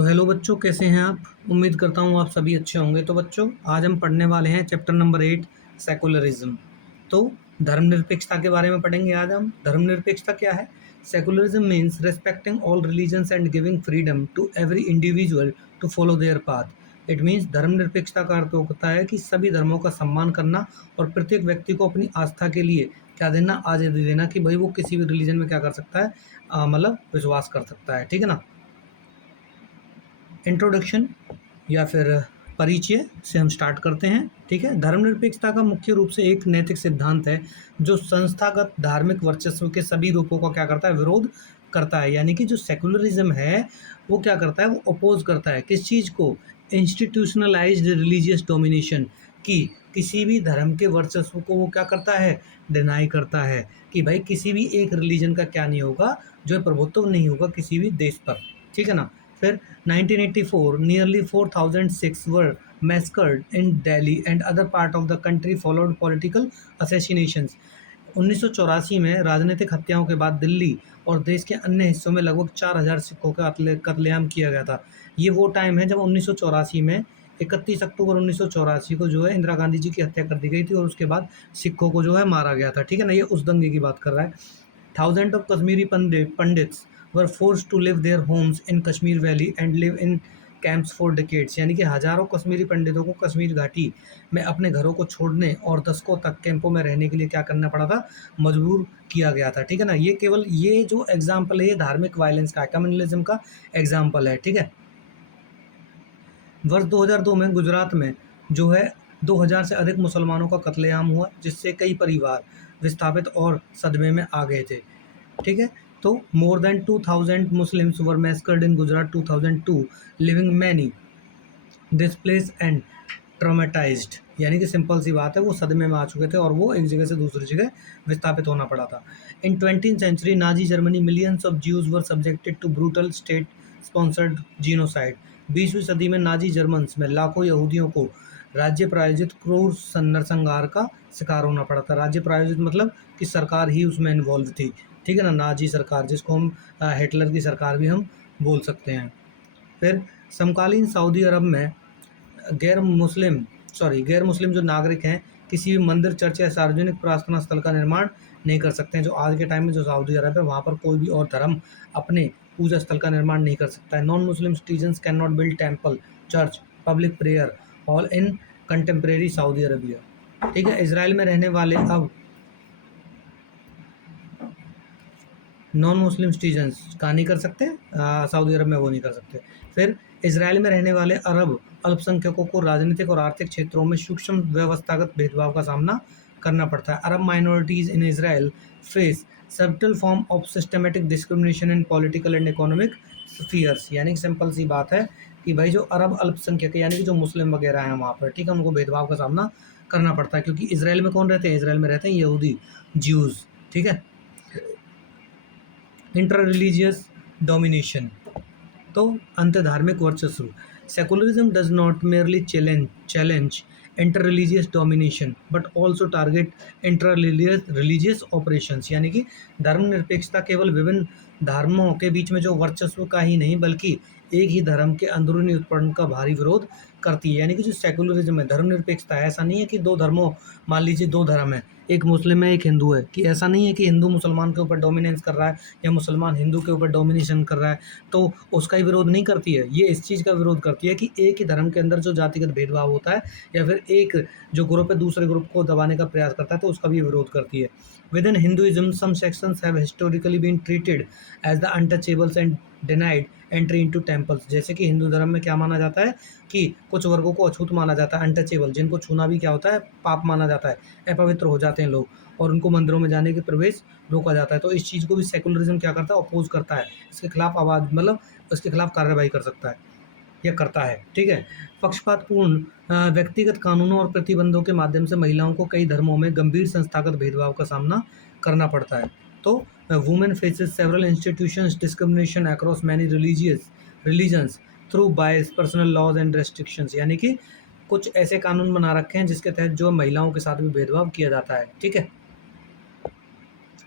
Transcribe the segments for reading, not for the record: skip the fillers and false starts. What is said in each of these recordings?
तो हेलो बच्चों, कैसे हैं आप। उम्मीद करता हूँ आप सभी अच्छे होंगे। तो बच्चों, आज हम पढ़ने वाले हैं चैप्टर नंबर 8, सेकुलरिज्म। तो धर्मनिरपेक्षता के बारे में पढ़ेंगे आज हम। धर्मनिरपेक्षता क्या है? Secularism means respecting all religions and giving freedom to every individual to follow their path. It means धर्मनिरपेक्षता का अर्थ होता है कि सभी धर्मों का सम्मान करना और प्रत्येक व्यक्ति को अपनी आस्था के लिए क्या देना, आज़ादी देना कि भाई वो किसी भी रिलीजन में क्या कर सकता है, मतलब विश्वास कर सकता है। ठीक है ना। इंट्रोडक्शन या फिर परिचय से हम स्टार्ट करते हैं। ठीक है। धर्मनिरपेक्षता का मुख्य रूप से एक नैतिक सिद्धांत है जो संस्थागत धार्मिक वर्चस्व के सभी रूपों का क्या करता है, विरोध करता है। यानी कि जो सेकुलरिज्म है वो क्या करता है, वो अपोज करता है किस चीज़ को, इंस्टीट्यूशनलाइज्ड रिलीजियस डोमिनेशन की, किसी भी धर्म के वर्चस्व को वो क्या करता है, डिनाई करता है कि भाई किसी भी एक रिलीजन का क्या नहीं होगा, जो है प्रभुत्व नहीं होगा किसी भी देश पर। ठीक है ना। फिर 1984, nearly 4,006 were massacred in Delhi and other part of the country followed political assassinations। 1984 में राजनीतिक हत्याओं के बाद दिल्ली और देश के अन्य हिस्सों में लगभग 4,000 सिखों का कत्लेआम किया गया था। ये वो टाइम है जब 1984 में 31 अक्टूबर 1984 को जो है इंदिरा गांधी जी की हत्या कर दी गई थी और उसके बाद सिखों को जो है मारा गया था। ठीक है ना। ये उस दंगे की बात कर रहा है। Thousands of Kashmiri Pandits were forced to leave their homes in Kashmir Valley and live in camps for decades। यानी कि हजारों कश्मीरी पंडितों को कश्मीर घाटी में अपने घरों को छोड़ने और दशकों तक कैंपों में रहने के लिए क्या करना पड़ा था, मजबूर किया गया था। ठीक है ना। ये केवल ये जो एग्जाम्पल है ये धार्मिक वायलेंस का, कम्युनलिज्म का एग्जाम्पल है। ठीक है। वर्ष 2002 में गुजरात में जो है 2000 से अधिक मुसलमानों का कत्लेआम हुआ, जिससे कई परिवार विस्थापित और सदमे में आ गए थे। ठीक है। तो more than 2000 Muslims were massacred in Gujarat 2002, living many displaced and traumatized. यानी कि सिंपल सी बात है, वो सदमे में आ चुके थे और वो एक जगह से दूसरी जगह विस्थापित होना पड़ा था। In 20th century Nazi Germany millions of Jews were subjected to brutal state sponsored genocide. 20वीं सदी में नाजी जर्मन्स में लाखों यहूदियों को राज्य प्रायोजित क्रूर नरसंहार का शिकार होना पड़ा था। राज्य प्रायोजित मतलब कि सरकार ही उसमें इन्वॉल्व थी। ठीक है ना। नाजी सरकार, जिसको हम हिटलर की सरकार भी हम बोल सकते हैं। फिर समकालीन सऊदी अरब में गैर मुस्लिम जो नागरिक हैं किसी भी मंदिर, चर्च या सार्वजनिक प्रार्थना स्थल का निर्माण नहीं कर सकते हैं। जो आज के टाइम में जो सऊदी अरब है वहाँ पर कोई भी और धर्म अपने पूजा स्थल का निर्माण नहीं कर सकता है। Non Muslim citizens can not build temple, church, public prayer hall in contemporary Saudi Arabia. ठीक है। इसराइल में रहने वाले अब नॉन मुस्लिम सिटीजन्स कहाँ नहीं कर सकते, सऊदी अरब में वो नहीं कर सकते। फिर इसराइल में रहने वाले अरब अल्पसंख्यकों को राजनीतिक और आर्थिक क्षेत्रों में सूक्ष्म व्यवस्थागत भेदभाव का सामना करना पड़ता है। Arab minorities in Israel face subtle form of systematic discrimination in political and economic spheres. यानी कि सिंपल सी बात है कि भाई जो अरब अल्पसंख्यक यानी कि जो मुस्लिम वगैरह हैं वहाँ पर, ठीक है, उनको भेदभाव का सामना करना पड़ता है। क्योंकि इसराइल में कौन रहते हैं, इसराइल में रहते हैं यहूदी, ज्यूज़। ठीक है। इंटर रिलीजियस डोमिनेशन, तो अंत धार्मिक वर्चस्व। Secularism does not merely challenge inter religious domination but also target inter religious operations. यानी कि धर्मनिरपेक्षता केवल विभिन्न धर्मों के बीच में जो वर्चस्व का ही नहीं बल्कि एक ही धर्म के अंदरूनी उत्पन्न का भारी विरोध करती है। यानी कि जो सेकुलरिज्म है, धर्मनिरपेक्षता है, ऐसा नहीं है कि दो धर्मों, मान लीजिए दो धर्म है, एक मुस्लिम है एक हिंदू है, कि ऐसा नहीं है कि हिंदू मुसलमान के ऊपर डोमिनेंस कर रहा है या मुसलमान हिंदू के ऊपर डोमिनेशन कर रहा है तो उसका ही विरोध नहीं करती है। ये इस चीज़ का विरोध करती है कि एक ही धर्म के अंदर जो जातिगत भेदभाव होता है या फिर एक जो ग्रुप है दूसरे ग्रुप को दबाने का प्रयास करता है तो उसका भी विरोध करती है। Within Hinduism some sections have historically been treated as the untouchables and denied entry into temples. जैसे कि हिंदू धर्म में क्या माना जाता है कि कुछ वर्गों को अछूत माना जाता है, अनटचेबल, जिनको छूना भी क्या होता है, पाप माना जाता है, अपवित्र हो जाते हैं लोग, और उनको मंदिरों में जाने के प्रवेश रोका जाता है। तो इस चीज़ को भी सेकुलरिज्म क्या करता है, अपोज करता है, इसके खिलाफ आवाज़ मतलब उसके खिलाफ कार्रवाई कर सकता है या करता है। ठीक है। पक्षपातपूर्ण व्यक्तिगत कानूनों और प्रतिबंधों के माध्यम से महिलाओं को कई धर्मों में गंभीर संस्थागत भेदभाव का सामना करना पड़ता है। तो women faces several institutions discrimination across many religions through bias personal laws and restrictions. यानी कि कुछ ऐसे कानून बना रखे हैं जिसके तहत जो महिलाओं के साथ भी भेदभाव किया जाता है। ठीक है।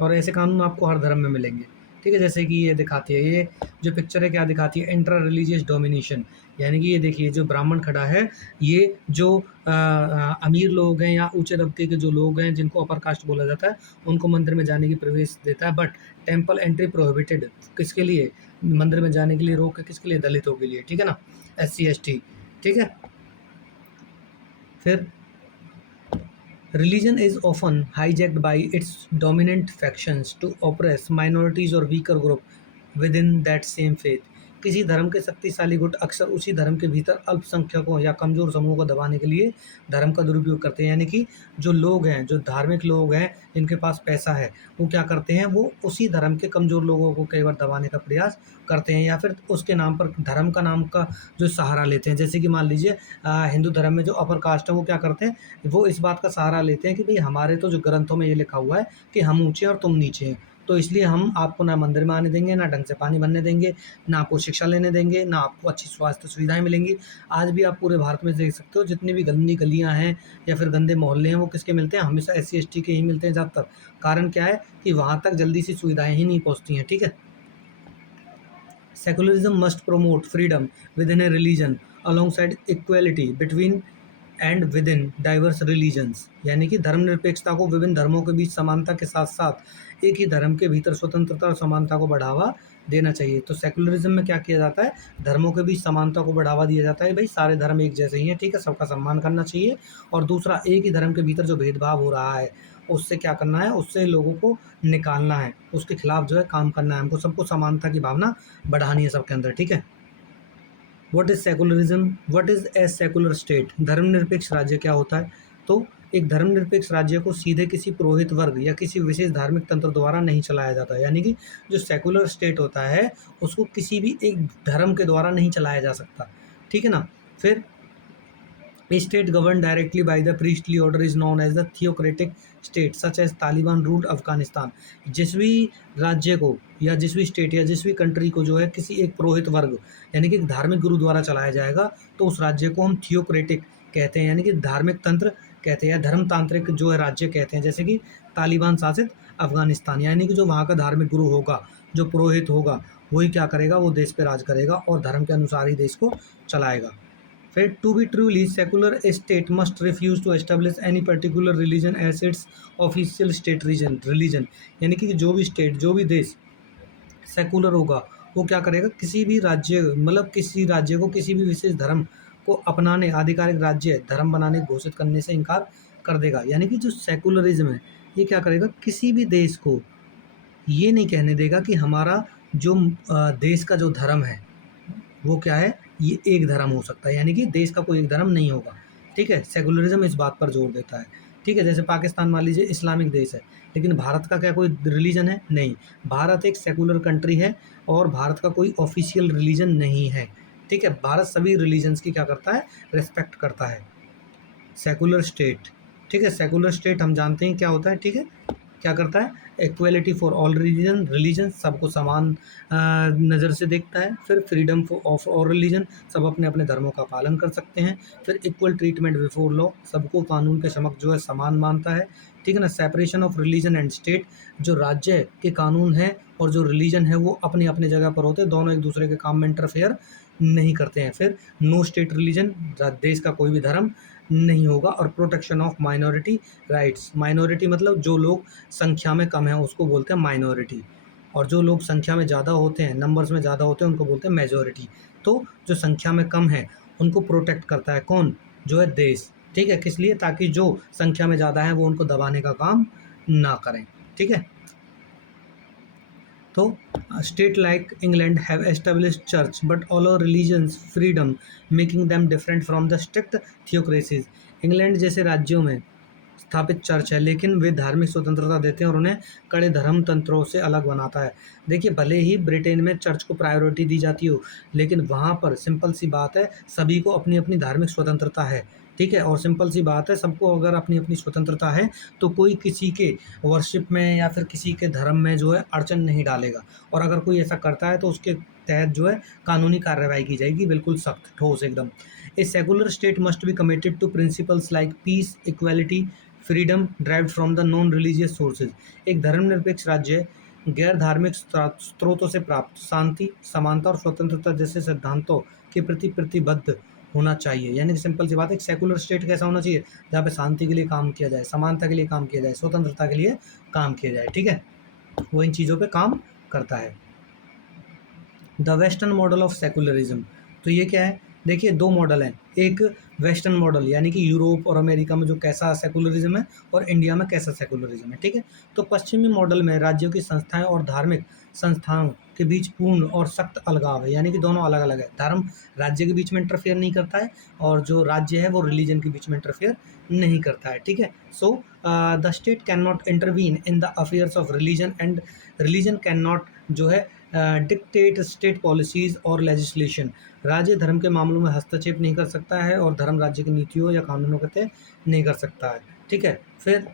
और ऐसे कानून आपको हर धर्म में मिलेंगे। ठीक है। जैसे कि ये दिखाती है, ये जो पिक्चर है क्या दिखाती है, इंट्रा रिलीजियस डोमिनेशन, यानी कि ये देखिए जो ब्राह्मण खड़ा है, ये जो अमीर लोग हैं या ऊंचे तबके के जो लोग हैं जिनको अपर कास्ट बोला जाता है, उनको मंदिर में जाने की प्रवेश देता है, बट टेम्पल एंट्री प्रोहिबिटेड, किसके लिए, मंदिर में जाने के लिए रोक है, किसके लिए, दलितों के लिए, ठीक है ना, SC ST, ठीक है। फिर religion is often hijacked by its dominant factions to oppress minorities or weaker group within that same faith। किसी धर्म के शक्तिशाली गुट अक्सर उसी धर्म के भीतर अल्पसंख्यकों या कमजोर समूहों को दबाने के लिए धर्म का दुरुपयोग करते हैं, यानी कि जो लोग हैं, जो धार्मिक लोग हैं, जिनके पास पैसा है, वो क्या करते हैं, वो उसी धर्म के कमजोर लोगों को कई बार दबाने का प्रयास करते हैं, या फिर उसके नाम पर धर्म का नाम का जो सहारा लेते हैं। जैसे कि मान लीजिए हिंदू धर्म में जो अपर कास्ट है वो क्या करते हैं, वो इस बात का सहारा लेते हैं कि भाई हमारे तो जो ग्रंथों में ये लिखा हुआ है कि हम ऊंचे और तुम नीचे हैं, तो इसलिए हम आपको ना मंदिर में आने देंगे, ना ढंग से पानी भरने देंगे, ना आपको शिक्षा लेने देंगे, ना आपको अच्छी स्वास्थ्य सुविधाएं मिलेंगी। आज भी आप पूरे भारत में देख सकते हो जितनी भी गंदी गलियां हैं या फिर गंदे मोहल्ले हैं, वो किसके मिलते हैं, हमेशा SC ST के ही मिलते हैं ज़्यादातर। कारण क्या है कि वहाँ तक जल्दी से सुविधाएं ही नहीं पहुँचती हैं, ठीक है। Secularism must promote freedom with in A religion alongside equality between and with in diverse religions, यानी कि धर्मनिरपेक्षता को विभिन्न धर्मों के बीच समानता के साथ साथ एक ही धर्म के भीतर स्वतंत्रता और समानता को बढ़ावा देना चाहिए। तो सेकुलरिज्म में क्या किया जाता है, धर्मों के बीच समानता को बढ़ावा दिया जाता है, भाई सारे धर्म एक जैसे ही हैं, ठीक है, सबका सम्मान करना चाहिए। और दूसरा, एक ही धर्म के भीतर जो भेदभाव हो रहा है उससे क्या करना है, उससे लोगों को निकालना है, उसके खिलाफ जो है काम करना है, हमको सबको समानता की भावना बढ़ानी है सबके अंदर, ठीक है। What is secularism, what is a secular state, धर्मनिरपेक्ष राज्य क्या होता है। तो एक धर्मनिरपेक्ष राज्य को सीधे किसी पुरोहित वर्ग या किसी विशेष धार्मिक तंत्र द्वारा नहीं चलाया जाता, यानी कि जो सेकुलर स्टेट होता है उसको किसी भी एक धर्म के द्वारा नहीं चलाया जा सकता, ठीक है ना। फिर A state governed directly by the priestly order is known as the theocratic state, such as Taliban ruled Afghanistan। जिस भी राज्य को या जिस भी स्टेट या जिस भी कंट्री को जो है किसी एक पुरोहित वर्ग यानी कि धार्मिक गुरु द्वारा चलाया जाएगा, तो उस राज्य को हम थियोक्रेटिक कहते हैं, यानी कि धार्मिक तंत्र कहते हैं, या धर्मतांत्रिक जो है राज्य कहते हैं। जैसे कि तालिबान शासित अफगानिस्तान, यानी कि जो वहाँ का धार्मिक गुरु होगा, जो पुरोहित होगा, वही क्या करेगा, वो देश पे राज करेगा और धर्म के अनुसार ही देश को चलाएगा। फिर to be truly secular state must refuse to establish any particular religion as its official state religion, यानी कि जो भी स्टेट, जो भी देश सेकुलर होगा, वो क्या करेगा, किसी भी राज्य, मतलब किसी राज्य को किसी भी विशेष धर्म को अपनाने, आधिकारिक राज्य धर्म बनाने घोषित करने से इनकार कर देगा। यानी कि जो सेकुलरिज्म है ये क्या करेगा, किसी भी देश को ये नहीं कहने देगा कि हमारा जो देश का जो धर्म है वो क्या है, ये एक धर्म हो सकता है, यानी कि देश का कोई एक धर्म नहीं होगा, ठीक है। सेकुलरिज्म इस बात पर जोर देता है, ठीक है। जैसे पाकिस्तान मान लीजिए इस्लामिक देश है, लेकिन भारत का क्या कोई रिलीजन है, नहीं, भारत एक सेकुलर कंट्री है और भारत का कोई ऑफिशियल रिलीजन नहीं है, ठीक है। भारत सभी रिलीजन्स की क्या करता है, रिस्पेक्ट करता है। सेकुलर स्टेट, ठीक है, सेकुलर स्टेट हम जानते हैं क्या होता है, ठीक है, क्या करता है, इक्वेलिटी फॉर ऑल रिलीजन, सबको समान नज़र से देखता है। फिर फ्रीडम ऑफ ऑल रिलीजन, सब अपने अपने धर्मों का पालन कर सकते हैं। फिर इक्वल ट्रीटमेंट बिफोर लॉ, सबको कानून के समक्ष जो है समान मानता है, ठीक है ना। Separation of religion and state, जो राज्य के कानून है और जो रिलीजन है वो अपनी अपनी जगह पर होते हैं, दोनों एक दूसरे के काम में इंटरफेयर नहीं करते हैं। फिर नो स्टेट रिलीजन, देश का कोई भी धर्म नहीं होगा। और protection of minority rights, minority मतलब जो लोग संख्या में कम है उसको बोलते हैं माइनॉरिटी, और जो लोग संख्या में ज़्यादा होते हैं, नंबर्स में ज़्यादा होते हैं, उनको बोलते हैं मेजॉरिटी। तो जो संख्या में कम है उनको प्रोटेक्ट करता है कौन, जो है देश, ठीक है। किस लिए, ताकि जो संख्या में ज़्यादा है वो उनको दबाने का काम ना करें, ठीक है। तो state like England have established church but allow religions freedom making them different from the strict theocracies. England जैसे राज्यों में स्थापित चर्च है, लेकिन वे धार्मिक स्वतंत्रता देते हैं और उन्हें कड़े धर्म तंत्रों से अलग बनाता है। देखिए, भले ही ब्रिटेन में चर्च को प्रायोरिटी दी जाती हो, लेकिन वहाँ पर सिंपल सी बात है, सभी को अपनी अपनी धार्मिक स्वतंत्रता है, ठीक है। और सिंपल सी बात है, सबको अगर अपनी अपनी स्वतंत्रता है तो कोई किसी के वर्शिप में या फिर किसी के धर्म में जो है अड़चन नहीं डालेगा, और अगर कोई ऐसा करता है तो उसके तहत जो है कानूनी कार्रवाई की जाएगी, बिल्कुल सख्त, ठोस एकदम। A secular state must be committed to principles like peace, equality, freedom derived from the non religious sources. एक धर्मनिरपेक्ष राज्य गैर धार्मिक स्रोतों से प्राप्त शांति, समानता और स्वतंत्रता जैसे सिद्धांतों के प्रति प्रतिबद्ध होना चाहिए। यानी कि सिंपल सी बात है, एक सेकुलर स्टेट कैसा होना चाहिए, जहाँ पे शांति के लिए काम किया जाए, समानता के लिए काम किया जाए, स्वतंत्रता के लिए काम किया जाए। ठीक है, वो इन चीज़ों पे काम करता है। The western model of secularism, तो ये क्या है, देखिए दो मॉडल हैं, एक वेस्टर्न मॉडल यानी कि यूरोप और अमेरिका में जो कैसा सेकुलरिज्म है और इंडिया में कैसा सेकुलरिज्म है। ठीक है, तो पश्चिमी मॉडल में राज्यों की संस्थाएं और धार्मिक संस्थाओं के बीच पूर्ण और सख्त अलगाव है, यानी कि दोनों अलग अलग है। धर्म राज्य के बीच में इंटरफेयर नहीं करता है और जो राज्य है वो रिलीजन के बीच में इंटरफेयर नहीं करता है। ठीक है, so the state can not intervene in the affairs of religion and religion can not जो है डिक्टेट स्टेट पॉलिसीज और लेजिस्लेशन, राज्य धर्म के मामलों में हस्तक्षेप नहीं कर सकता है और धर्म राज्य की नीतियों या कानूनों के तहत नहीं कर सकता है। ठीक है, फिर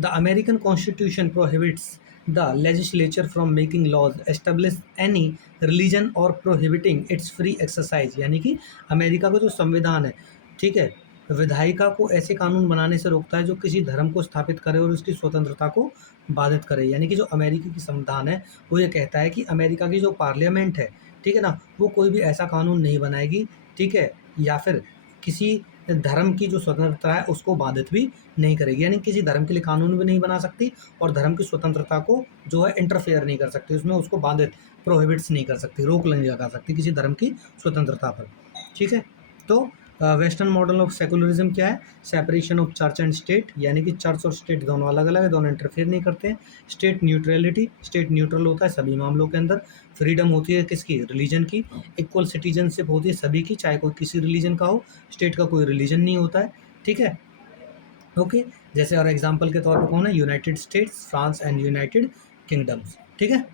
the American constitution prohibits the legislature from making laws establish any religion और प्रोहिबिटिंग इट्स फ्री एक्सरसाइज, यानी कि अमेरिका का जो संविधान है, ठीक है, विधायिका को ऐसे कानून बनाने से रोकता है जो किसी धर्म को स्थापित करे और उसकी स्वतंत्रता को बाधित करे। यानी कि जो अमेरिका की संविधान है वो ये कहता है कि अमेरिका की जो पार्लियामेंट है, ठीक है ना, वो कोई भी ऐसा कानून नहीं बनाएगी, ठीक है, या फिर किसी धर्म की जो स्वतंत्रता है उसको बाधित भी नहीं करेगी। यानी किसी धर्म के लिए कानून भी नहीं बना सकती और धर्म की स्वतंत्रता को जो है इंटरफेयर नहीं कर सकती, उसमें उसको बाधित प्रोहिबिट्स नहीं कर सकती, रोक नहीं लगा सकती किसी धर्म की स्वतंत्रता पर। ठीक है, तो वेस्टर्न मॉडल ऑफ सेकुलरिज्म क्या है, separation of church and state, यानी कि चर्च और स्टेट दोनों अलग अलग है, दोनों इंटरफेयर नहीं करते हैं। स्टेट न्यूट्रलिटी, स्टेट न्यूट्रल होता है सभी मामलों के अंदर। फ्रीडम होती है किसकी, रिलीजन की। इक्वल सिटीजनशिप होती है सभी की, चाहे कोई किसी रिलीजन का हो, स्टेट का कोई रिलीजन नहीं होता है। ठीक है, ओके, जैसे और एग्जाम्पल के तौर पर कौन है, United States, France and United Kingdoms. ठीक है,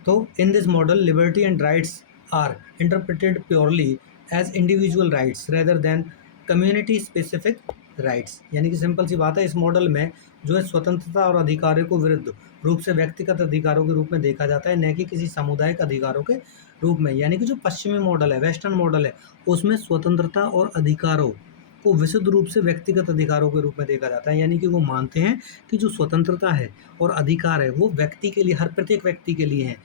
तो in this model liberty and rights are interpreted purely as individual rights rather than community specific rights, यानी कि सिंपल सी बात है, इस मॉडल में जो है स्वतंत्रता और अधिकारों को विरुद्ध रूप से व्यक्तिगत अधिकारों के रूप में देखा जाता है, न कि किसी सामुदायिक अधिकारों के रूप में। यानी कि जो पश्चिमी मॉडल है, वेस्टर्न मॉडल है, उसमें स्वतंत्रता और अधिकारों को विशुद्ध रूप से व्यक्तिगत अधिकारों के रूप में देखा जाता है। यानी कि वो मानते हैं कि जो स्वतंत्रता है और अधिकार है वो व्यक्ति के लिए, हर प्रत्येक व्यक्ति के लिए है,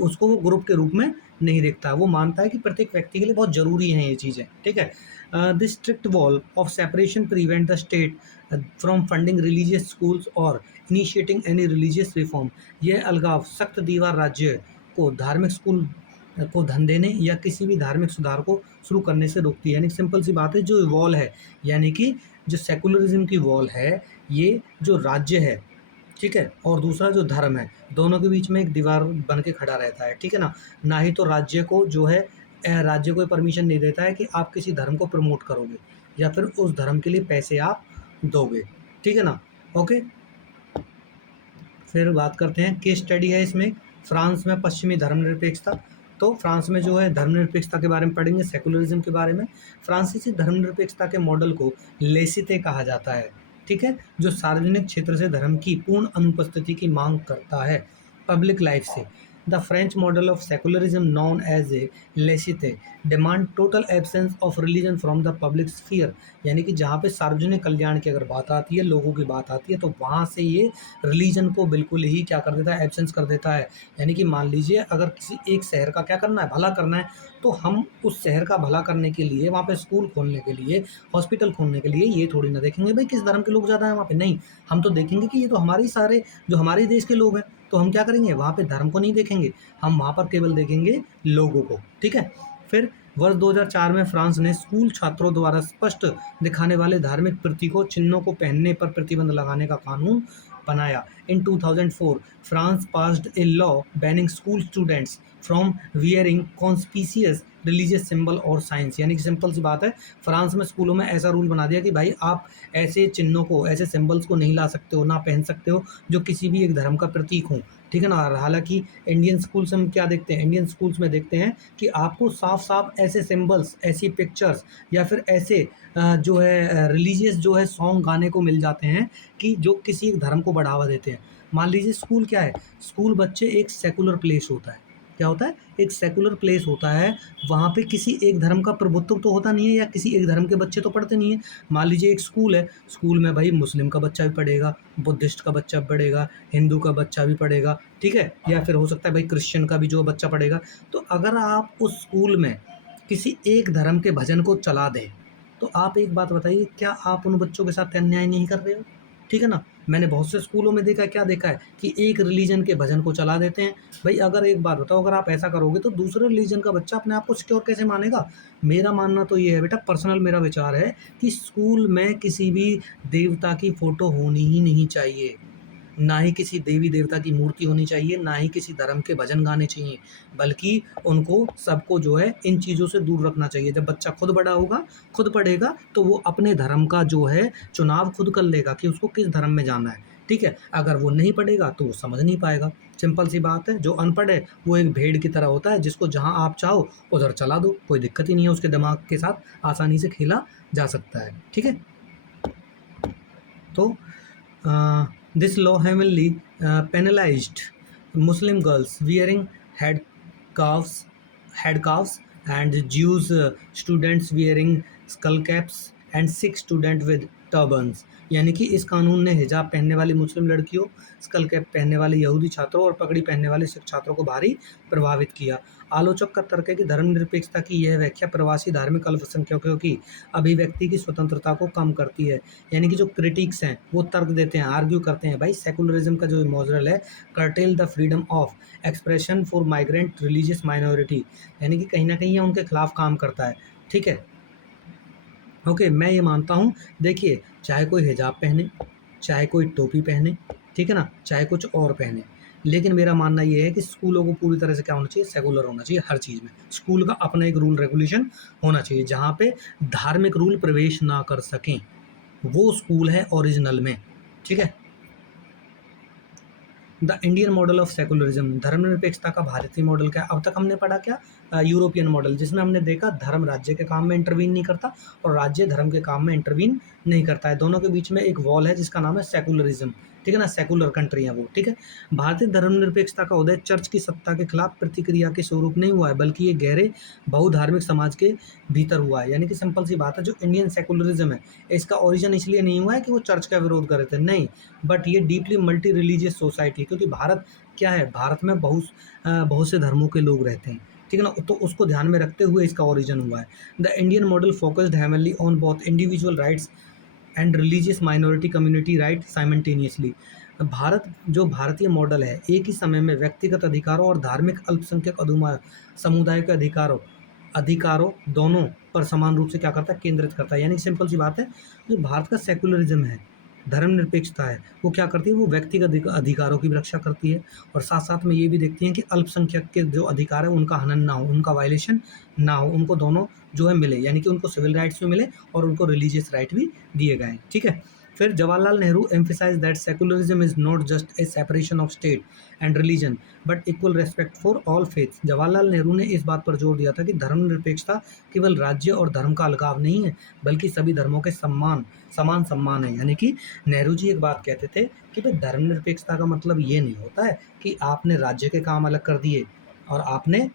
उसको वो ग्रुप के रूप में नहीं देखता। वो मानता है कि प्रत्येक व्यक्ति के लिए बहुत ज़रूरी हैं ये चीज़ें। ठीक है, this strict wall of separation prevent the state from funding religious schools और इनिशिएटिंग एनी रिलीजियस रिफॉर्म, यह अलगाव सख्त दीवार राज्य को धार्मिक स्कूल को धन देने या किसी भी धार्मिक सुधार को शुरू करने से रोकती है। यानी सिंपल सी बात है, जो वॉल है, यानी कि जो सेकुलरिज्म की वॉल है, ये जो राज्य है, ठीक है, और दूसरा जो धर्म है, दोनों के बीच में एक दीवार बन के खड़ा रहता है। ठीक है ना, ना ही तो राज्य को जो है राज्य को परमिशन नहीं देता है कि आप किसी धर्म को प्रमोट करोगे या फिर उस धर्म के लिए पैसे आप दोगे। ठीक है ना, ओके, फिर बात करते हैं, केस स्टडी है इसमें, फ्रांस में पश्चिमी धर्मनिरपेक्षता। तो फ्रांस में जो है धर्मनिरपेक्षता के बारे में पढ़ेंगे, सेकुलरिज्म के बारे में। फ्रांसीसी धर्मनिरपेक्षता के मॉडल को लेसिते कहा जाता है। ठीक है, जो सार्वजनिक क्षेत्र से धर्म की पूर्ण अनुपस्थिति की मांग करता है पब्लिक लाइफ से। The French model of secularism known as a laicite demand total absence of religion from the public sphere, यानी कि जहाँ पे सार्वजनिक कल्याण की अगर बात आती है, लोगों की बात आती है, तो वहाँ से ये रिलीजन को बिल्कुल ही क्या कर देता है, एब्सेंस कर देता है। यानी कि मान लीजिए अगर किसी एक शहर का क्या करना है, भला करना है, तो हम उस शहर का भला करने के लिए, वहाँ पे स्कूल खोलने के लिए, हॉस्पिटल खोलने के लिए ये थोड़ी ना देखेंगे भाई किस धर्म के लोग ज़्यादा हैं वहाँ पे, नहीं, हम तो देखेंगे कि ये तो हमारे सारे जो हमारे देश के लोग हैं, तो हम क्या करेंगे, वहाँ पे धर्म को नहीं देखेंगे, हम वहाँ पर केवल देखेंगे लोगों को। ठीक है, फिर वर्ष 2004 में फ्रांस ने स्कूल छात्रों द्वारा स्पष्ट दिखाने वाले धार्मिक प्रतीकों चिन्हों को पहनने पर प्रतिबंध लगाने का कानून बनाया। इन 2004 France passed a law banning school students from wearing conspicuous religious symbol और साइंस, यानी कि सिंपल सी बात है, फ्रांस में स्कूलों में ऐसा रूल बना दिया कि भाई आप ऐसे चिन्हों को, ऐसे सिंबल्स को नहीं ला सकते हो, ना पहन सकते हो जो किसी भी एक धर्म का प्रतीक हो। ठीक है ना, हालांकि इंडियन स्कूल्स में क्या देखते हैं, इंडियन स्कूल्स में देखते हैं कि आपको साफ साफ ऐसे सिंबल्स, ऐसी पिक्चर्स या फिर ऐसे जो है रिलीजियस जो है सॉन्ग गाने को मिल जाते हैं कि जो किसी एक धर्म को बढ़ावा देते हैं। मान लीजिए स्कूल क्या है, स्कूल बच्चे एक सेकुलर प्लेस होता है, क्या होता है, एक सेकुलर प्लेस होता है, वहाँ पे किसी एक धर्म का प्रभुत्व तो होता नहीं है, या किसी एक धर्म के बच्चे तो पढ़ते नहीं है। मान लीजिए एक स्कूल है, स्कूल में भाई मुस्लिम का बच्चा भी पढ़ेगा, बुद्धिस्ट का बच्चा भी पढ़ेगा, हिंदू का बच्चा भी पढ़ेगा, ठीक है, या फिर हो सकता है भाई क्रिश्चियन का भी जो बच्चा पढ़ेगा। तो अगर आप उस स्कूल में किसी एक धर्म के भजन को चला दें, तो आप एक बात बताइए, क्या आप उन बच्चों के साथ अन्याय नहीं कर रहे हो? ठीक है ना? मैंने बहुत से स्कूलों में देखा है, क्या देखा है कि एक रिलीजन के भजन को चला देते हैं। भाई अगर एक बात बताओ, अगर आप ऐसा करोगे तो दूसरे रिलीजन का बच्चा अपने आप को सिक्योर कैसे मानेगा? मेरा मानना तो ये है बेटा, पर्सनल मेरा विचार है कि स्कूल में किसी भी देवता की फ़ोटो होनी ही नहीं चाहिए। ना ही किसी देवी देवता की मूर्ति होनी चाहिए, ना ही किसी धर्म के भजन गाने चाहिए, बल्कि उनको सबको जो है इन चीज़ों से दूर रखना चाहिए। जब बच्चा खुद बड़ा होगा, खुद पढ़ेगा, तो वो अपने धर्म का जो है चुनाव खुद कर लेगा कि उसको किस धर्म में जाना है, ठीक है? अगर वो नहीं पढ़ेगा तो वो समझ नहीं पाएगा। सिंपल सी बात है, जो अनपढ़ है वो एक भेड़ की तरह होता है, जिसको जहाँ आप चाहो उधर चला दो, कोई दिक्कत ही नहीं है, उसके दिमाग के साथ आसानी से खेला जा सकता है, ठीक है? तो this law heavily penalized Muslim girls wearing head calves, and Jews students wearing skull caps, and Sikh student with turbans। यानी कि इस कानून ने हिजाब पहनने वाली मुस्लिम लड़कियों, स्कल कैप पहनने वाले यहूदी छात्रों और पगड़ी पहनने वाले सिख छात्रों को भारी प्रभावित किया। आलोचक का तर्क है कि धर्मनिरपेक्षता की यह व्याख्या प्रवासी धार्मिक अल्पसंख्यकों की अभिव्यक्ति की स्वतंत्रता को कम करती है। यानी कि जो क्रिटिक्स हैं वो तर्क देते हैं, आर्ग्यू करते हैं, भाई सेकुलरिज्म का जो मॉडल है, cartel the freedom of expression for migrant religious minority, यानी कि कहीं ना कहीं ये उनके खिलाफ काम करता है, ठीक है? ओके, मैं ये मानता हूँ, देखिए, चाहे कोई हिजाब पहने, चाहे कोई टोपी पहने, ठीक है ना, चाहे कुछ और पहने, लेकिन मेरा मानना ये है कि स्कूलों को पूरी तरह से क्या होना चाहिए, सेकुलर होना चाहिए हर चीज़ में। स्कूल का अपना एक रूल रेगुलेशन होना चाहिए, जहाँ पे धार्मिक रूल प्रवेश ना कर सकें, वो स्कूल है ओरिजिनल में, ठीक है? The Indian model of secularism, धर्मनिरपेक्षता का भारतीय मॉडल क्या है? अब तक हमने पढ़ा क्या, यूरोपियन मॉडल, जिसमें हमने देखा धर्म राज्य के काम में इंटरवीन नहीं करता और राज्य धर्म के काम में इंटरवीन नहीं करता है। दोनों के बीच में एक वॉल है जिसका नाम है सेकुलरिज्म, ठीक है ना, सेकुलर कंट्री है वो, ठीक है? भारतीय धर्मनिरपेक्षता का उदय चर्च की सत्ता के खिलाफ प्रतिक्रिया के स्वरूप नहीं हुआ है, बल्कि ये गहरे बहुधार्मिक समाज के भीतर हुआ है। यानी कि सिंपल सी बात है, जो इंडियन सेकुलरिज्म है, इसका ओरिजिन इसलिए नहीं हुआ है कि वो चर्च का विरोध कर रहे थे, नहीं, बट ये डीपली मल्टी रिलीजियस सोसाइटी, क्योंकि भारत क्या है, भारत में बहुत से धर्मों के लोग रहते हैं, ठीक है ना, तो उसको ध्यान में रखते हुए इसका ओरिजिन हुआ है। The Indian model focused heavenly on both individual rights and religious minority community right simultaneously. Bharat जो भारतीय मॉडल है, एक ही समय में व्यक्तिगत अधिकारों और धार्मिक अल्पसंख्यक समुदाय के अधिकारों दोनों पर समान रूप से क्या करता है, केंद्रित करता है। यानी सिंपल सी बात है, जो भारत का सेकुलरिज्म है, धर्मनिरपेक्षता है, वो क्या करती है, वो व्यक्तिगत अधिकारों की भी रक्षा करती है, और साथ साथ में ये भी देखती हैं कि अल्पसंख्यक के जो अधिकार है उनका हनन ना हो, उनका वायलेशन ना हो, उनको दोनों जो है मिले, यानी कि उनको सिविल राइट्स भी मिले और उनको रिलीजियस राइट भी दिए गए, ठीक है? फिर Jawaharlal Nehru emphasise that secularism is not just a separation of state and religion but equal respect for all faiths. Jawaharlal Nehru ने इस बात पर जोर दिया था कि धर्मनिरपेक्षता केवल राज्य और धर्म का अलगाव नहीं है, बल्कि सभी धर्मों के समान सम्मान है। यानी कि नेहरू जी एक बात कहते थे कि भाई धर्मनिरपेक्षता का मतलब ये नहीं होता है कि आपने राज्य के काम अलग कर दिए और आपने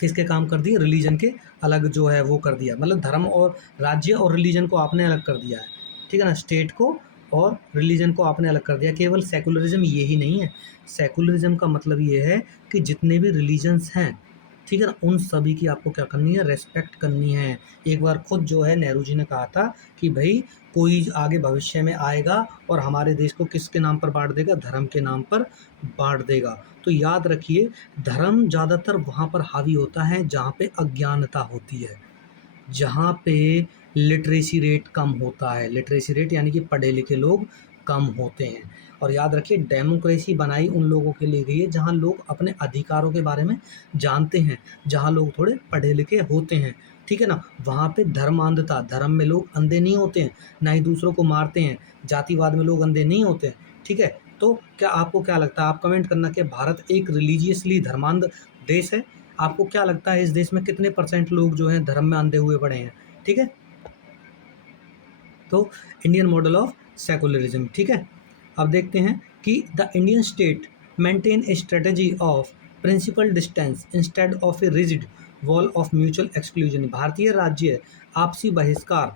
किसके काम कर दिए, रिलीजन के अलग जो है वो कर दिया, मतलब धर्म और राज्य और रिलीजन को आपने अलग कर दिया है, ठीक है ना, स्टेट को और रिलीजन को आपने अलग कर दिया। केवल सेकुलरिज्म ये ही नहीं है, सेकुलरिज्म का मतलब ये है कि जितने भी रिलीजन्स हैं, ठीक है ना, उन सभी की आपको क्या करनी है, रेस्पेक्ट करनी है। एक बार खुद जो है नेहरू जी ने कहा था कि भाई कोई आगे भविष्य में आएगा और हमारे देश को किसके नाम पर बांट देगा, धर्म के नाम पर बांट देगा। तो याद रखिए, धर्म ज़्यादातर वहाँ पर हावी होता है जहाँ पे अज्ञानता होती है, जहाँ पे लिटरेसी रेट कम होता है, लिटरेसी रेट यानी कि पढ़े लिखे लोग कम होते हैं। और याद रखिए, डेमोक्रेसी बनाई उन लोगों के लिए गई है जहाँ लोग अपने अधिकारों के बारे में जानते हैं, जहाँ लोग थोड़े पढ़े लिखे होते हैं, ठीक है ना, वहाँ पे धर्मांधता, धर्म में लोग अंधे नहीं होते हैं, ना ही दूसरों को मारते हैं, जातिवाद में लोग अंधे नहीं होते हैं, ठीक है? तो क्या आपको क्या लगता है, आप कमेंट करना कि भारत एक रिलीजियसली धर्मांध देश है? आपको क्या लगता है इस देश में कितने % लोग जो हैं धर्म में अंधे हुए पड़े हैं, ठीक है? तो इंडियन मॉडल ऑफ सेकुलरिज्म, ठीक है? अब देखते हैं कि the Indian state maintain a strategy of principle distance instead of a rigid wall of mutual exclusion. भारतीय राज्य आपसी बहिष्कार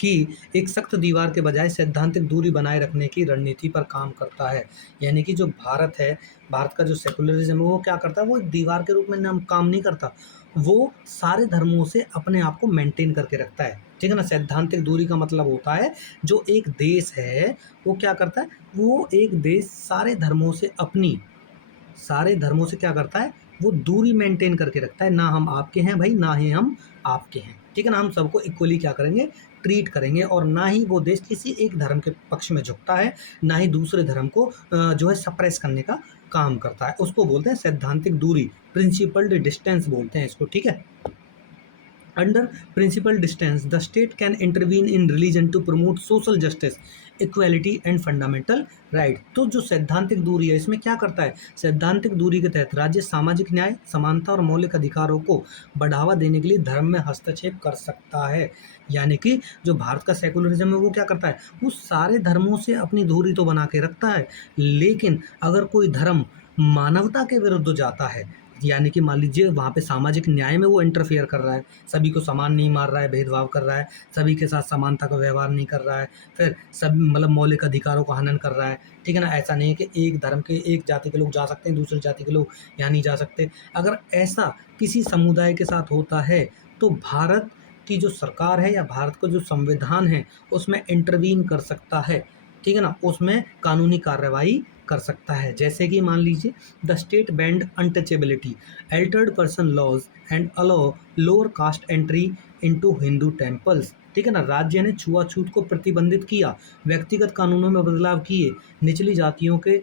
की एक सख्त दीवार के बजाय सैद्धांतिक दूरी बनाए रखने की रणनीति पर काम करता है। यानी कि जो भारत है, भारत का जो सेकुलरिज्म है वो क्या करता है, वो एक दीवार के रूप में नाम काम नहीं करता, वो सारे धर्मों से अपने आप को मेंटेन करके रखता है। ठीक है ना। सैद्धांतिक दूरी का मतलब होता है जो एक देश है वो क्या करता है, वो एक देश सारे धर्मों से क्या करता है, वो दूरी मेंटेन करके रखता है। ना हम आपके हैं भाई, ना ही हम आपके हैं। ठीक है ना। हम सबको इक्वली क्या करेंगे, ट्रीट करेंगे। और ना ही वो देश किसी एक धर्म के पक्ष में झुकता है, ना ही दूसरे धर्म को जो है सप्रेस करने का काम करता है। उसको बोलते हैं सैद्धांतिक दूरी, प्रिंसिपल्ड डिस्टेंस बोलते हैं इसको। ठीक है। Under principal distance, the state can intervene in religion to promote social justice, equality and fundamental right। तो जो सैद्धांतिक दूरी है इसमें क्या करता है, सैद्धांतिक दूरी के तहत राज्य सामाजिक न्याय, समानता और मौलिक अधिकारों को बढ़ावा देने के लिए धर्म में हस्तक्षेप कर सकता है। यानी कि जो भारत का सेकुलरिज्म है वो क्या करता है, वो सारे धर्मों से अपनी दूरी तो बना के रखता है, लेकिन अगर कोई धर्म मानवता के विरुद्ध जाता है, यानी कि मान लीजिए वहाँ पे सामाजिक न्याय में वो इंटरफेयर कर रहा है, सभी को समान नहीं मार रहा है, भेदभाव कर रहा है, सभी के साथ समानता का व्यवहार नहीं कर रहा है, फिर सब मतलब मौलिक अधिकारों का हनन कर रहा है। ठीक है ना। ऐसा नहीं है कि एक धर्म के एक जाति के लोग जा सकते हैं, दूसरी जाति के लोग यहाँ नहीं जा सकते। अगर ऐसा किसी समुदाय के साथ होता है तो भारत की जो सरकार है या भारत का जो संविधान है उसमें इंटरवीन कर सकता है। ठीक है ना। उसमें कानूनी कार्रवाई कर सकता है। जैसे कि मान लीजिए the state banned untouchability, altered person laws and allow lower caste entry into Hindu temples. ठीक है ना। राज्य ने छुआछूत को प्रतिबंधित किया, व्यक्तिगत कानूनों में बदलाव किए, निचली जातियों के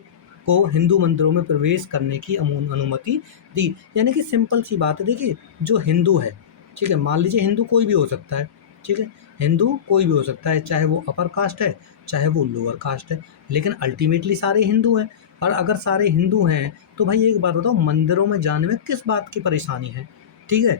को हिंदू मंदिरों में प्रवेश करने की अनुमति दी। यानी कि सिंपल सी बात है, देखिए जो हिंदू है, ठीक है, मान लीजिए हिंदू कोई भी हो सकता है। ठीक है। हिंदू कोई भी हो सकता है, चाहे वो अपर कास्ट है चाहे वो लोअर कास्ट है, लेकिन अल्टीमेटली सारे हिंदू हैं। और अगर सारे हिंदू हैं तो भाई एक बात बताओ, मंदिरों में जाने में किस बात की परेशानी है। ठीक है।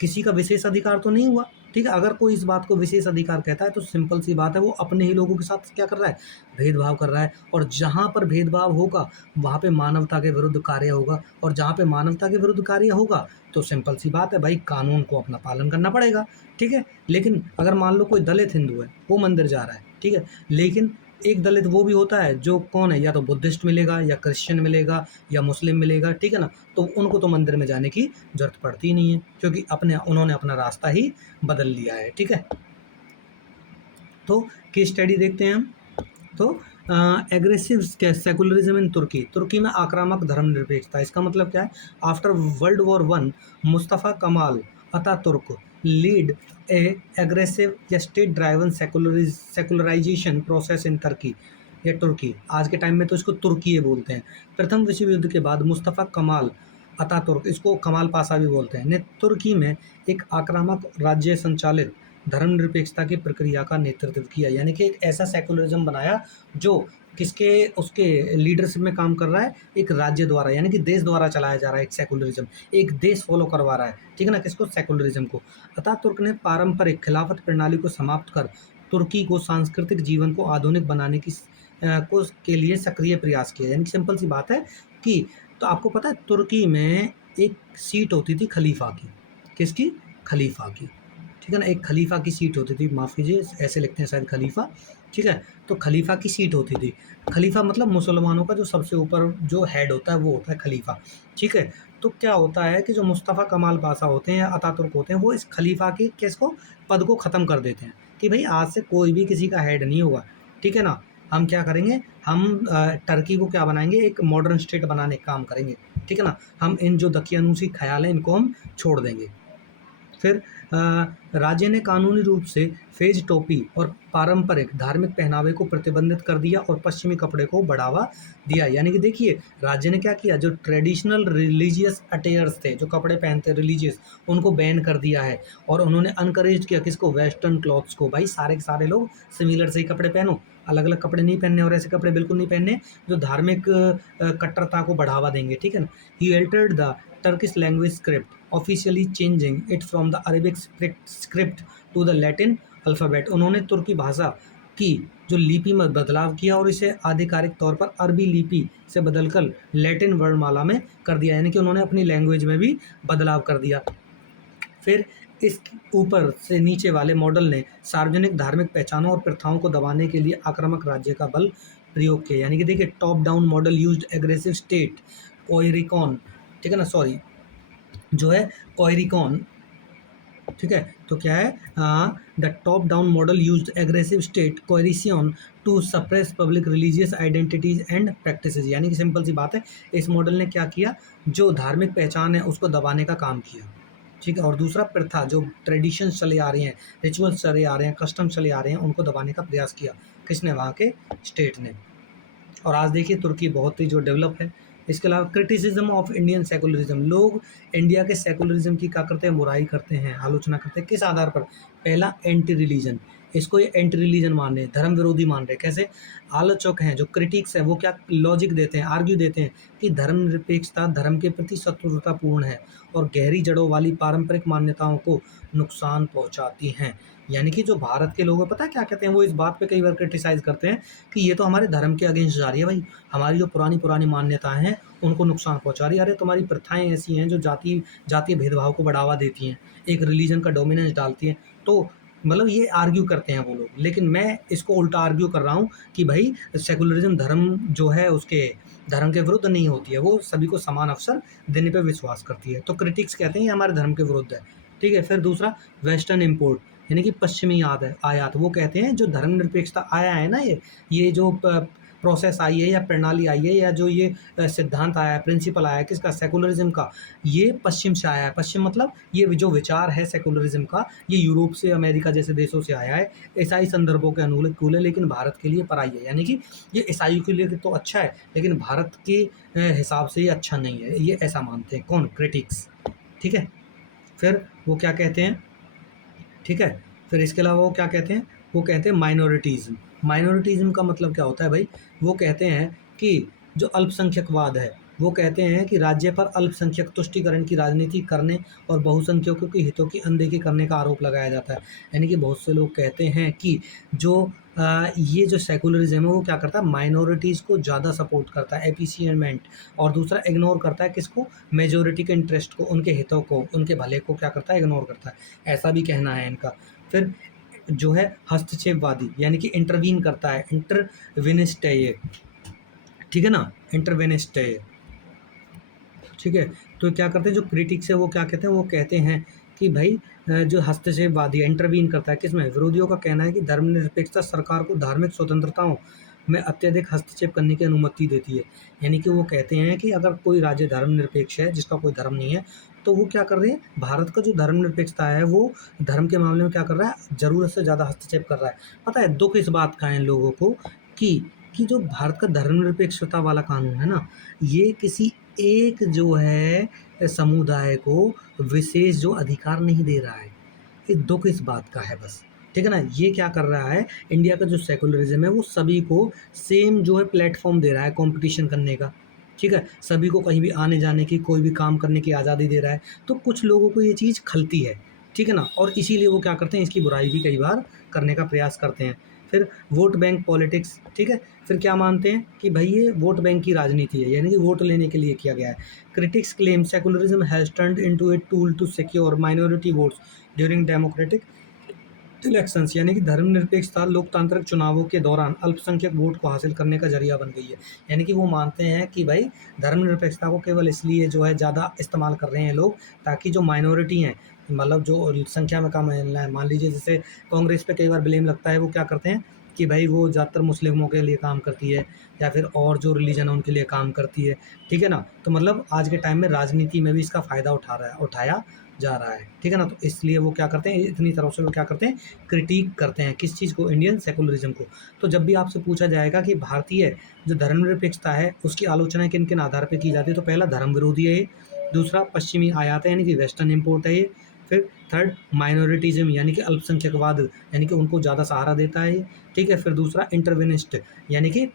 किसी का विशेष अधिकार तो नहीं हुआ। ठीक है। अगर कोई इस बात को विशेष अधिकार कहता है तो सिंपल सी बात है, वो अपने ही लोगों के साथ क्या कर रहा है, भेदभाव कर रहा है। और जहाँ पर भेदभाव होगा वहाँ पे मानवता के विरुद्ध कार्य होगा, और जहाँ पे मानवता के विरुद्ध कार्य होगा तो सिंपल सी बात है भाई, कानून को अपना पालन करना पड़ेगा। ठीक है। लेकिन अगर मान लो कोई दलित हिंदू है, वो मंदिर जा रहा है, ठीक है, लेकिन एक दलित वो भी होता है जो कौन है, या तो बुद्धिस्ट मिलेगा या क्रिश्चियन मिलेगा या मुस्लिम मिलेगा। ठीक है ना। तो उनको तो मंदिर में जाने की जरूरत पड़ती ही नहीं है, क्योंकि उन्होंने अपना रास्ता ही बदल लिया है। ठीक है। तो केस स्टडी देखते हैं हम। तो एग्रेसिव सेकुलरिज्म इन तुर्की, तुर्की में आक्रामक धर्मनिरपेक्षता। इसका मतलब क्या है, after world war one Mustafa Kemal Ataturk lead ए एग्रेसिव या state driven secularisation process in तुर्की, या तुर्की आज के टाइम में तो इसको तुर्की बोलते हैं। प्रथम विश्व युद्ध के बाद मुस्तफ़ा कमाल अतातुर्क, इसको कमाल पाशा भी बोलते हैं, ने तुर्की में एक आक्रामक राज्य संचालित धर्मनिरपेक्षता की प्रक्रिया का नेतृत्व किया। यानी कि एक ऐसा सेकुलरिज्म बनाया जो किसके उसके लीडरशिप में काम कर रहा है, एक राज्य द्वारा, यानी कि देश द्वारा चलाया जा रहा है एक सेकुलरिज्म, एक देश फॉलो करवा रहा है। ठीक है ना। किसको, सेकुलरिज्म को। अतातुर्क ने पारंपरिक खिलाफत प्रणाली को समाप्त कर तुर्की को सांस्कृतिक जीवन को आधुनिक बनाने की के लिए सक्रिय प्रयास किया। यानी सिंपल सी बात है कि, तो आपको पता है तुर्की में एक सीट होती थी खलीफा की, किसकी, खलीफा की। ठीक है ना। एक खलीफा की सीट होती थी, माफ़ कीजिए ऐसे लिखते हैं शायद खलीफा। ठीक है। तो खलीफा की सीट होती थी। खलीफा मतलब मुसलमानों का जो सबसे ऊपर जो हेड होता है वो होता है खलीफा। ठीक है। तो क्या होता है कि जो मुस्तफ़ा कमाल पाशा होते हैं या अतातुर्क होते हैं, वो इस खलीफा के केस को, पद को ख़त्म कर देते हैं कि भाई आज से कोई भी किसी का हेड नहीं होगा। ठीक है ना। हम क्या करेंगे, हम टर्की को क्या बनाएंगे, एक मॉडर्न स्टेट बनाने का काम करेंगे। ठीक है ना। हम इन जो दकियानूसी ख्याल हैं इनको हम छोड़ देंगे। फिर राज्य ने कानूनी रूप से फेज टोपी और पारंपरिक धार्मिक पहनावे को प्रतिबंधित कर दिया और पश्चिमी कपड़े को बढ़ावा दिया। यानी कि देखिए राज्य ने क्या किया, जो ट्रेडिशनल रिलीजियस अटेयर्स थे, जो कपड़े पहनते रिलीजियस, उनको बैन कर दिया है। और उन्होंने अनकरेज किया किसको, वेस्टर्न क्लॉथ्स को। भाई सारे के सारे लोग सिमिलर से ही कपड़े पहनो, अलग अलग कपड़े नहीं पहनने, और ऐसे कपड़े बिल्कुल नहीं पहनने जो धार्मिक कट्टरता को बढ़ावा देंगे। ठीक है ना। He altered the Turkish language script, officially changing it from the Arabic script to the Latin alphabet। उन्होंने तुर्की भाषा की जो लिपि में बदलाव किया और इसे आधिकारिक तौर पर अरबी लिपि से बदलकर लैटिन वर्णमाला में कर दिया, यानी कि उन्होंने अपनी लैंग्वेज में भी बदलाव कर दिया। फिर इस ऊपर से नीचे वाले मॉडल ने सार्वजनिक धार्मिक पहचानों और प्रथाओं को दबाने के लिए आक्रामक राज्य का बल प्रयोग किया, यानी कि देखिए top down model used aggressive state coercion, ठीक है ना, सॉरी जो है कोइरिकॉन, ठीक है, तो क्या है, the top down model used aggressive state coercion to suppress public religious identities and practices, यानी कि सिंपल सी बात है, इस मॉडल ने क्या किया, जो धार्मिक पहचान है उसको दबाने का काम किया, ठीक है, और दूसरा प्रथा जो ट्रेडिशंस चले आ रही हैं, रिचुअल्स चले आ रहे हैं, कस्टम चले आ रहे हैं, उनको दबाने का प्रयास किया, किसने, वहाँ के स्टेट ने। और आज देखिए तुर्की बहुत ही जो डेवलप है। इसके अलावा क्रिटिसिज्म ऑफ इंडियन सेकुलरिज्म, लोग इंडिया के सेकुलरिज्म की क्या करते हैं, बुराई करते हैं, आलोचना करते हैं, किस आधार पर, पहला एंटी रिलीजन, इसको ये एंटी रिलीजन मान रहे हैं, धर्म विरोधी मान रहे हैं। कैसे, आलोचक हैं जो क्रिटिक्स हैं वो क्या लॉजिक देते हैं, आर्ग्यू देते हैं कि धर्मनिरपेक्षता धर्म के प्रति शत्रुतापूर्ण है और गहरी जड़ों वाली पारंपरिक मान्यताओं को नुकसान पहुंचाती हैं। यानी कि जो भारत के लोग हैं, पता है क्या कहते हैं, वो इस बात पे कई बार क्रिटिसाइज करते हैं कि ये तो हमारे धर्म के अगेंस्ट जा रही है भाई, हमारी जो पुरानी पुरानी मान्यताएं हैं उनको नुकसान पहुंचा रही है। अरे तुम्हारी प्रथाएं ऐसी हैं जो जातीय भेदभाव को बढ़ावा देती हैं, एक रिलीजन का डोमिनेंस डालती हैं। तो मतलब ये आर्ग्यू करते हैं वो लोग, लेकिन मैं इसको उल्टा आर्ग्यू कर रहा हूँ कि भाई सेकुलरिज्म धर्म जो है उसके धर्म के विरुद्ध नहीं होती है, वो सभी को समान अवसर देने पर विश्वास करती है। तो क्रिटिक्स कहते हैं ये हमारे धर्म के विरुद्ध है, ठीक है। फिर दूसरा वेस्टर्न इम्पोर्ट, यानी कि पश्चिमी आयात, वो कहते हैं जो धर्मनिरपेक्षता आया है ना, ये जो प्रोसेस आई है या प्रणाली आई है या जो ये सिद्धांत आया है, प्रिंसिपल आया है, किसका, सेकुलरिज्म का, ये पश्चिम से आया है। पश्चिम मतलब ये जो विचार है सेकुलरिज्म का, ये यूरोप से, अमेरिका जैसे देशों से आया है, ईसाई संदर्भों के अनुकूल है, लेकिन भारत के लिए पराई है। यानी कि ये ईसाइयों के लिए तो अच्छा है, लेकिन भारत के हिसाब से ये अच्छा नहीं है, ये ऐसा मानते हैं कौन, क्रिटिक्स, ठीक है। फिर वो क्या कहते हैं, ठीक है, फिर इसके अलावा वो क्या कहते हैं, वो कहते हैं माइनॉरिटीज़म। माइनॉरिटीज़म का मतलब क्या होता है भाई, वो कहते हैं कि जो अल्पसंख्यकवाद है, वो कहते हैं कि राज्य पर अल्पसंख्यक तुष्टीकरण की राजनीति करने और बहुसंख्यकों के हितों की अनदेखी करने का आरोप लगाया जाता है। यानी कि बहुत से लोग कहते हैं कि जो ये जो सेकुलरिज्म है वो क्या करता है, माइनॉरिटीज़ को ज़्यादा सपोर्ट करता है, एपीसीमेंट, और दूसरा इग्नोर करता है किसको, मेजोरिटी के इंटरेस्ट को, उनके हितों को, उनके भले को क्या करता है, इग्नोर करता है, ऐसा भी कहना है इनका। फिर जो है हस्तक्षेपवादी, यानी कि इंटरवीन करता है, इंटरविनिस्ट है ये, ठीक है ना, इंटरवेनिस्ट है ये, ठीक है। तो क्या करते हैं जो क्रिटिक्स है वो क्या कहते हैं, वो कहते हैं कि भाई जो हस्तक्षेपवादी इंटरवीन करता है किसमें, विरोधियों का कहना है कि धर्मनिरपेक्षता सरकार को धार्मिक स्वतंत्रताओं में अत्यधिक हस्तक्षेप करने की अनुमति देती है। यानी कि वो कहते हैं कि अगर कोई राज्य धर्मनिरपेक्ष है जिसका कोई धर्म नहीं है, तो वो क्या कर रहे हैं, भारत का जो धर्मनिरपेक्षता है वो धर्म के मामले में क्या कर रहा है, ज़रूरत से ज़्यादा हस्तक्षेप कर रहा है। पता है दुख इस बात का है इन लोगों को कि जो भारत का धर्मनिरपेक्षता वाला कानून है ना, ये किसी एक जो है समुदाय को विशेष जो अधिकार नहीं दे रहा है, ये दुख इस बात का है बस, ठीक है ना। ये क्या कर रहा है, इंडिया का जो सेकुलरिज्म है वो सभी को सेम जो है प्लेटफॉर्म दे रहा है कंपटीशन करने का, ठीक है, सभी को कहीं भी आने जाने की, कोई भी काम करने की आज़ादी दे रहा है। तो कुछ लोगों को ये चीज़ खलती है, ठीक है ना, और इसीलिए वो क्या करते हैं, इसकी बुराई भी कई बार करने का प्रयास करते हैं। फिर वोट बैंक पॉलिटिक्स, ठीक है, फिर क्या मानते हैं कि भाई ये वोट बैंक की राजनीति है, यानी कि वोट लेने के लिए किया गया है। Critics claim secularism has turned into a tool to secure minority votes during democratic elections, यानी कि धर्मनिरपेक्षता लोकतांत्रिक चुनावों के दौरान अल्पसंख्यक वोट को हासिल करने का जरिया बन गई है। यानी कि वो मानते हैं कि भाई धर्मनिरपेक्षता को केवल इसलिए जो है ज़्यादा इस्तेमाल कर रहे हैं लोग, ताकि जो माइनॉरिटी हैं, मतलब जो संख्या में कम है, मान लीजिए जैसे कांग्रेस पे कई बार ब्लेम लगता है, वो क्या करते हैं कि भाई वो ज़्यादातर मुस्लिमों के लिए काम करती है या फिर और जो रिलीजन है उनके लिए काम करती है, ठीक है ना। तो मतलब आज के टाइम में राजनीति में भी इसका फ़ायदा उठाया जा रहा है, ठीक है ना। तो इसलिए वो क्या करते हैं, इतनी तरह से वो क्या करते हैं, क्रिटिक करते हैं किस चीज़ को, इंडियन सेकुलरिज्म को। तो जब भी आपसे पूछा जाएगा कि भारतीय जो धर्मनिरपेक्षता है उसकी आलोचना किन किन आधार पर की जाती है, तो पहला धर्म विरोधी है ये, दूसरा पश्चिमी आयात है यानी कि वेस्टर्न इम्पोर्ट है ये, फिर थर्ड माइनॉरिटीज़म यानी कि अल्पसंख्यकवाद, यानी कि उनको ज़्यादा सहारा देता है ये, ठीक है। फिर दूसरा इंटरवेनिस्ट, यानी कि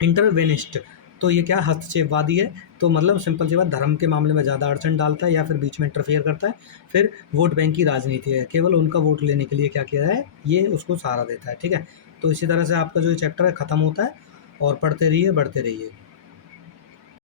इंटरवेनिस्ट, तो ये क्या हस्तक्षेपवादी है, तो मतलब सिंपल सी बात, धर्म के मामले में ज़्यादा अड़चन डालता है या फिर बीच में इंटरफेयर करता है। फिर वोट बैंक की राजनीति है, केवल उनका वोट लेने के लिए क्या किया है, ये उसको सहारा देता है, ठीक है। तो इसी तरह से आपका जो ये चैप्टर है ख़त्म होता है और पढ़ते रहिए, बढ़ते रहिए।